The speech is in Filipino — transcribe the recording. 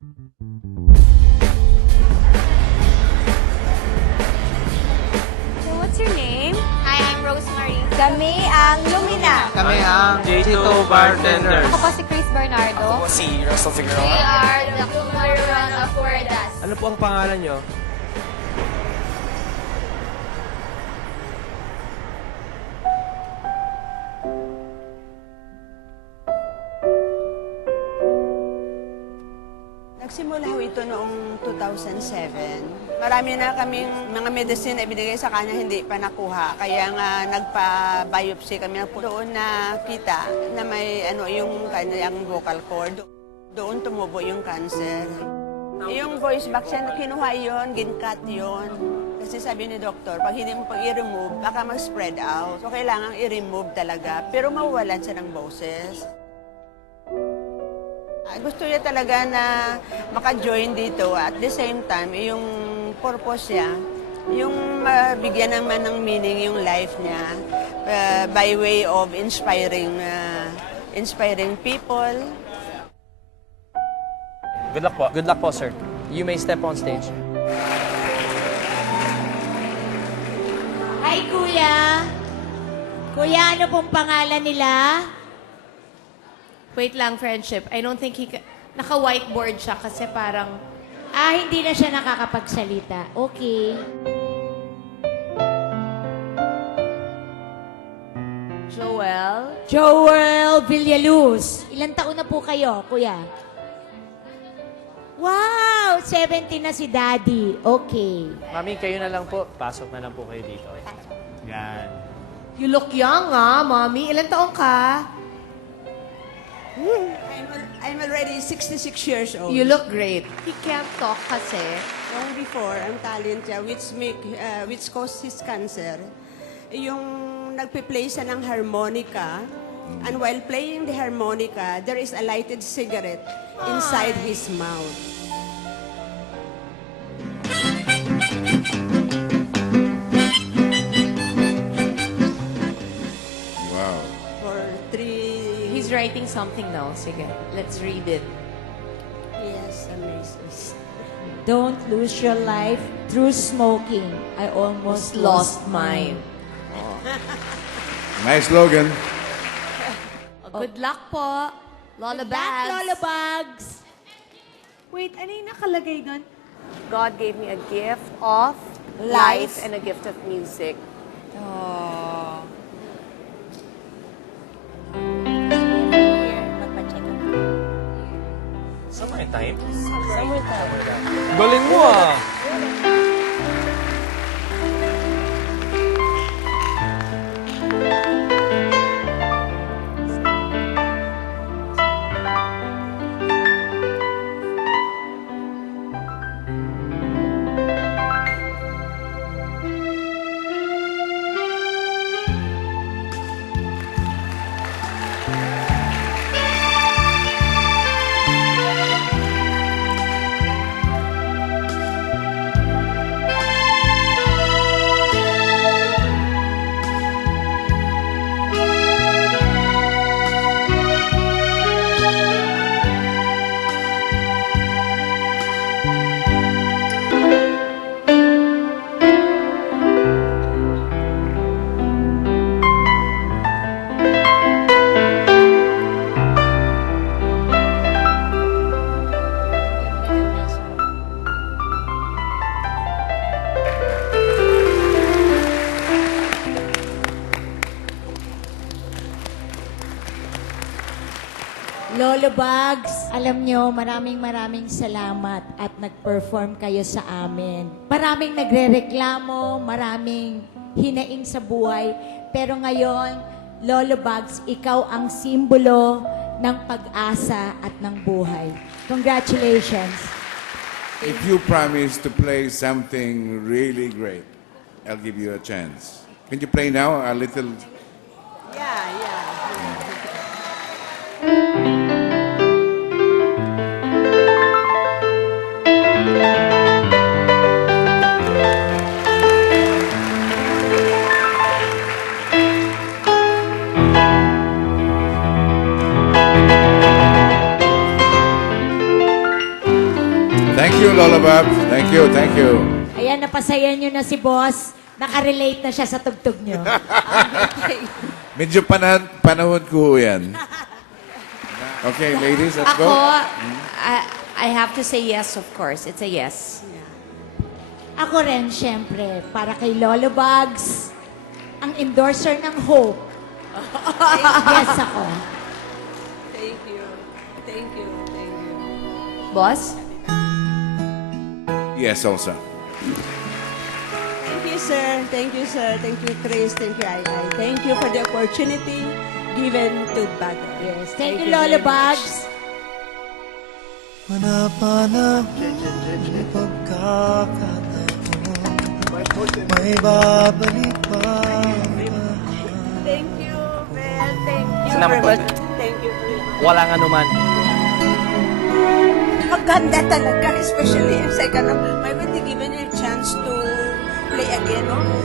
So what's your name? Hi, I'm Rosemary. Kami ang Lumina. Kami ang J2 Bartenders. Ako po si Chris Bernardo. Si Russell We Figueroa. are the Kumaruan of Puertas. Ano po ang pangalan nyo? Nagsimula ho ito noong 2007. Marami na kaming mga medicine na ibinigay sa kanya, hindi pa nakuha. Kaya nga nagpa-biopsy kami. Doon nakita na may yung kanyang vocal cord. Doon tumubo yung cancer. Yung voice box niya, kinuha yun, gincut yun. Kasi sabi ni doktor, pag hindi mo pag i-remove, baka mag-spread out. So kailangan i-remove talaga. Pero mawawalan siya ng boses. Gusto niya talaga na maka-join dito. At the same time, yung purpose niya, yung mabigyan naman ng meaning yung life niya by way of inspiring people. Good luck po. Good luck po, sir. You may step on stage. Hi, Kuya! Kuya, ano pong pangalan nila? Wait lang, friendship. I don't think naka-whiteboard siya kasi parang... Hindi na siya nakakapagsalita. Okay. Joel. Joel Villaluz. Ilan taon na po kayo, Kuya? Wow! 70 na si Daddy. Okay. Mami, kayo na lang po. Pasok na lang po kayo dito. Yan. You look young, Mommy. Ilan taong ka? I'm already 66 years old. You look great. He can't talk kasi. Long before, ang talent niya, which caused his cancer, yung nagpe-play siya ng harmonica, and while playing the harmonica, there is a lighted cigarette inside his mouth. Wow. For 3 He's writing something now. Sige, let's read it. years, amazing. Don't lose your life through smoking. I almost lost mine. Nice slogan. Good luck po. Lola Back, Bags. Lola Bugs. Wait, ano yung nakalagay doon? God gave me a gift of life and a gift of music. Summertime? Summertime. Galing mo ah! Lolo Bugs, alam nyo, maraming salamat at nag-perform kayo sa amin. Maraming nagre-reklamo, maraming hinaing sa buhay. Pero ngayon, Lolo Bugs, ikaw ang simbolo ng pag-asa at ng buhay. Congratulations. If you promise to play something really great, I'll give you a chance. Can you play now a little? Yeah. Thank you, Lola Babs. Thank you, thank you. Ayan, napasaya nyo na si boss. Nakarelate na siya sa tugtog nyo. Medyo panahon ko ho yan. Okay, ladies, let's Ako, go. I have to say yes, of course. It's a yes. Ako rin, syempre, para kay Lolo Bugs, ang endorser ng Hope. Yes ako. Thank you. Thank you. Thank you. Boss? Yes, also. Thank you, sir. Thank you, sir. Thank you, Chris. Thank you, Ai. Thank you for the opportunity given to Bago. Yes. Thank you, Lolo Bugs. Manapanahon pagkakataon may babalik pa. Thank you, Bel. Thank you Salamat very po. much. Thank you very much. Walang anuman. Maganda talaga, especially if second, may given you a chance to play again, no?